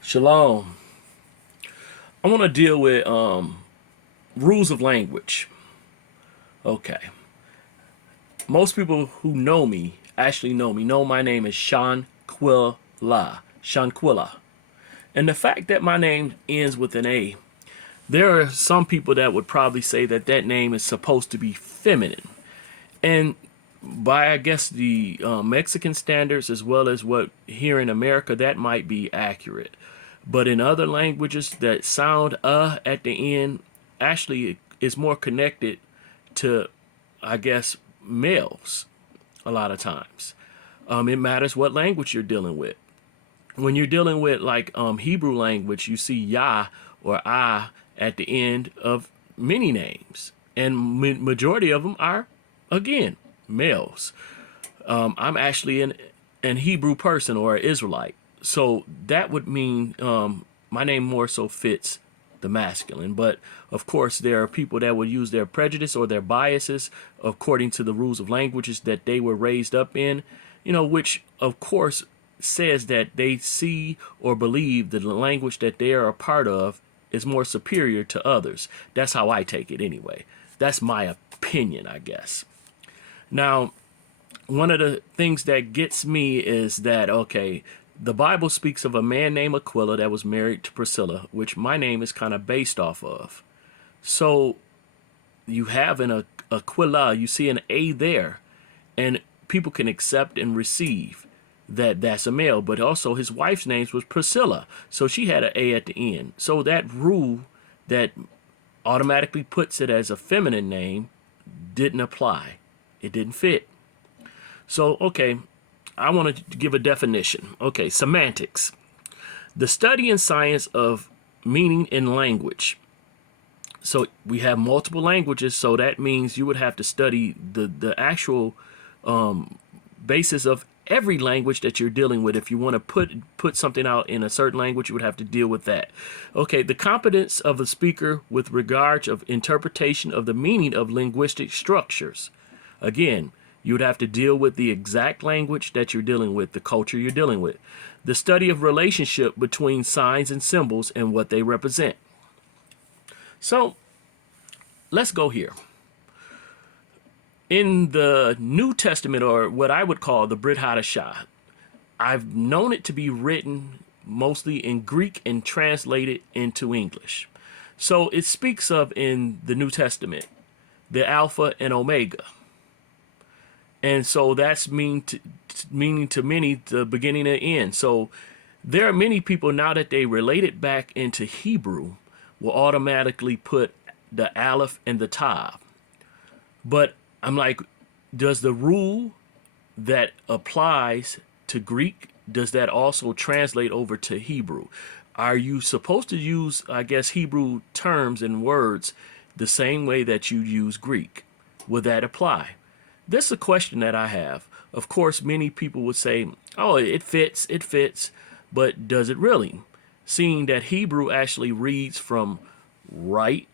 Shalom. I want to deal with rules of language. Okay. Most people who know me, actually know me, know my name is Shanquilla. Shanquilla. And the fact that my name ends with an A, there are some people that would probably say that that name is supposed to be feminine. And by, I guess, the Mexican standards, as well as what here in America, that might be accurate. But in other languages that sound at the end, actually is more connected to, I guess, males a lot of times. It matters what language you're dealing with. When you're dealing with like Hebrew language, you see Yah or Ah at the end of many names. And majority of them are, again, males. I'm actually an Hebrew person or an Israelite. So that would mean my name more so fits the masculine. But of course, there are people that would use their prejudice or their biases according to the rules of languages that they were raised up in, which of course says that they see or believe that the language that they are a part of is more superior to others. That's how I take it anyway. That's my opinion, I guess. Now, one of the things that gets me is that, okay, the Bible speaks of a man named Aquila that was married to Priscilla, which my name is kind of based off of. So you have an Aquila, you see an A there, and people can accept and receive that that's a male, but also his wife's name was Priscilla, so she had an A at the end. So that rule that automatically puts it as a feminine name didn't apply. It didn't fit. So, okay, I want to give a definition. Okay, semantics. The study and science of meaning in language. So we have multiple languages, so that means you would have to study the actual basis of every language that you're dealing with. If you want to put something out in a certain language, you would have to deal with that. Okay, the competence of the speaker with regards of interpretation of the meaning of linguistic structures. Again, you would have to deal with the exact language that you're dealing with, the culture you're dealing with. The study of relationship between signs and symbols and what they represent. So let's go here. In the New Testament, or what I would call the Brit Hadashah, I've known it to be written mostly in Greek and translated into English. So it speaks of in the New Testament the Alpha and Omega. And so that's meaning to many the beginning and end. So there are many people now that they relate it back into Hebrew will automatically put the Aleph and the Tav. But I'm like, does the rule that applies to Greek, does that also translate over to Hebrew? Are you supposed to use, I guess, Hebrew terms and words the same way that you use Greek? Would that apply? This is a question that I have. Of course, many people would say, oh, it fits, but does it really? Seeing that Hebrew actually reads from right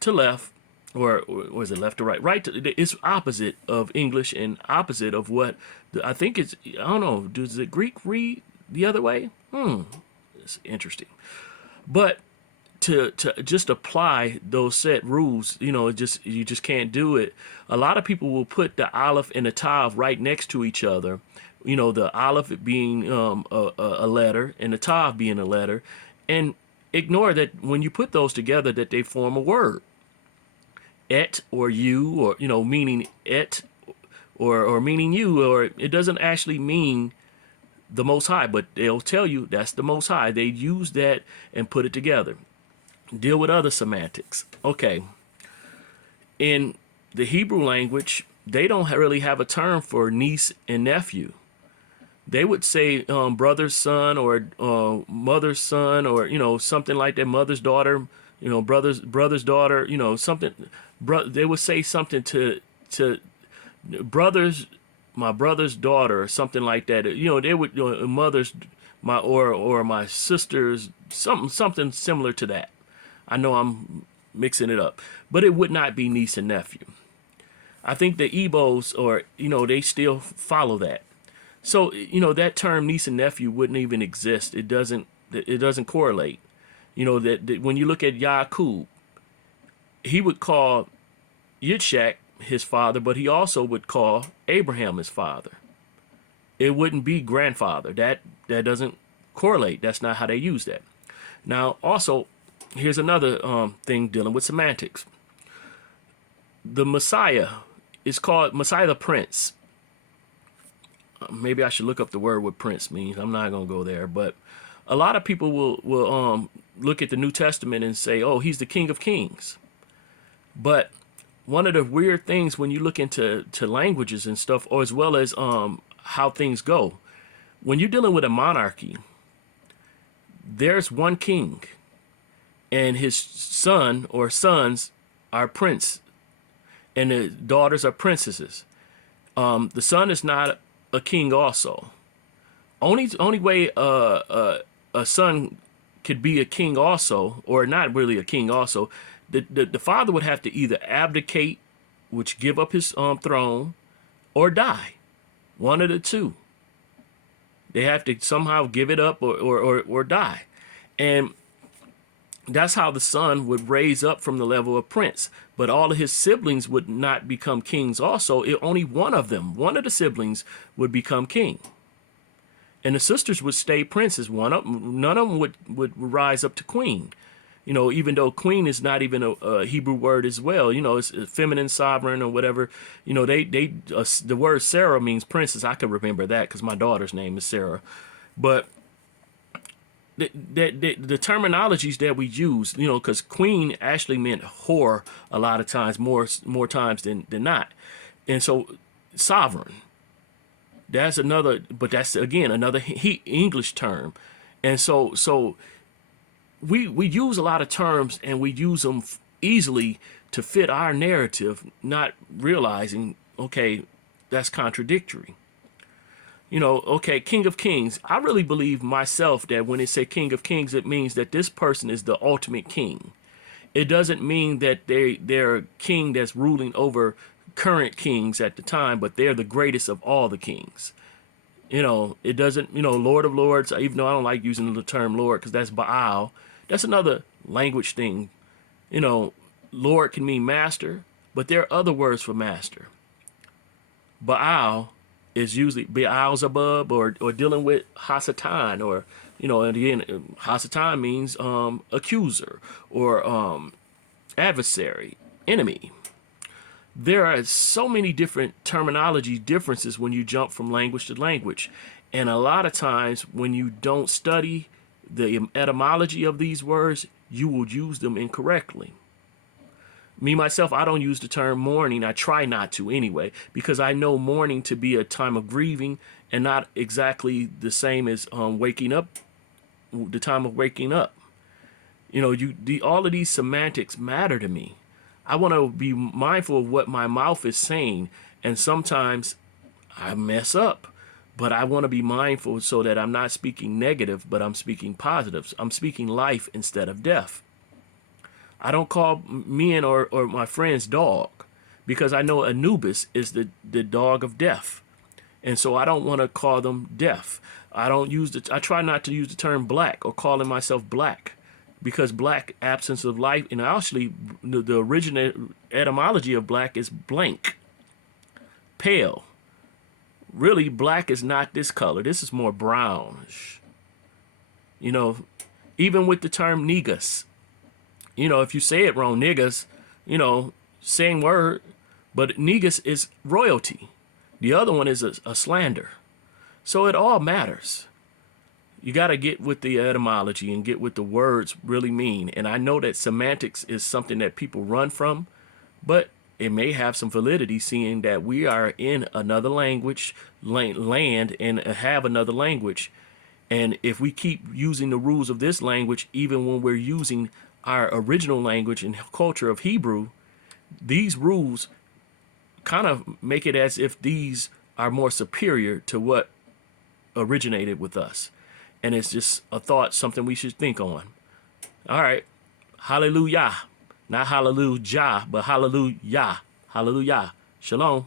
to left, or is it left to right? Right to, it's opposite of English and opposite of what I think it's. I don't know. Does the Greek read the other way? It's interesting. But to just apply those set rules, you just can't do it. A lot of people will put the Aleph and the Tav right next to each other. The Aleph being a letter and the Tav being a letter, and ignore that when you put those together that they form a word. Et or you, or meaning et or meaning you, or it doesn't actually mean the Most High, but they'll tell you that's the Most High. They use that and put it together. Deal with other semantics. Okay, in the Hebrew language, they don't really have a term for niece and nephew. They would say brother's son or mother's son, or something like that, mother's daughter, brother's daughter, something. They would say something to brothers, my brother's daughter, or something like that. They would mother's my or my sister's, something similar to that. I know I'm mixing it up, but it would not be niece and nephew. I think the Igbos, or they still follow that. So that term niece and nephew wouldn't even exist. It doesn't It doesn't correlate. You know, that when you look at Yaqub, he would call Yitzhak his father, but he also would call Abraham his father. It wouldn't be grandfather. That doesn't correlate. That's not how they use that. Now, also, here's another thing dealing with semantics. The Messiah is called Messiah the Prince. Maybe I should look up the word what prince means. I'm not going to go there, but a lot of people will look at the New Testament and say, oh, he's the King of Kings. But one of the weird things when you look into languages and stuff, or as well as how things go, when you're dealing with a monarchy, there's one king, and his son or sons are prince, and the daughters are princesses. The son is not a king also. Only way a son could be a king also, or not really a king also, the father would have to either abdicate, which give up his throne, or die. One of the two. They have to somehow give it up or die. And that's how the son would raise up from the level of prince. But all of his siblings would not become kings also. Only one of them, one of the siblings, would become king. And the sisters would stay princes. None of them would rise up to queen. You know, even though queen is not even a Hebrew word as well. You know, it's feminine, sovereign, or whatever. You know, the word Sarah means princess. I can remember that because my daughter's name is Sarah. But the terminologies that we use, you know, because queen actually meant whore a lot of times, more times than not. And so sovereign, that's another, but that's again another English term. And so we use a lot of terms, and we use them easily to fit our narrative, not realizing, okay, that's contradictory. You know, okay, King of Kings. I really believe myself that when they say King of Kings, it means that this person is the ultimate king. It doesn't mean that they're a king that's ruling over current kings at the time, but they're the greatest of all the kings. You know, it doesn't, you know, Lord of Lords, even though I don't like using the term Lord because that's Baal. That's another language thing. You know, Lord can mean master, but there are other words for master. Baal is usually Beelzebub or dealing with Hasatan, or, you know, and again, Hasatan means accuser or adversary, enemy. There are so many different terminology differences when you jump from language to language. And a lot of times when you don't study the etymology of these words, you will use them incorrectly. Me, myself, I don't use the term mourning. I try not to anyway, because I know mourning to be a time of grieving and not exactly the same as waking up, the time of waking up. You know, all of these semantics matter to me. I want to be mindful of what my mouth is saying, and sometimes I mess up. But I want to be mindful so that I'm not speaking negative, but I'm speaking positive. I'm speaking life instead of death. I don't call men or my friends dog, because I know Anubis is the dog of death. And so I don't want to call them deaf. I try not to use the term black or calling myself black, because black, absence of life, and actually the original etymology of black is blank, pale. Really, black is not this color. This is more brownish. You know, even with the term niggas, you know, if you say it wrong, niggas, you know, same word, but niggas is royalty. The other one is a slander. So it all matters. You got to get with the etymology and get what the words really mean. And I know that semantics is something that people run from, but it may have some validity, seeing that we are in another language, land, and have another language. And if we keep using the rules of this language, even when we're using our original language and culture of Hebrew, these rules kind of make it as if these are more superior to what originated with us. And it's just a thought, something we should think on. All right. Hallelujah. Not hallelujah, but hallelujah. Hallelujah. Shalom.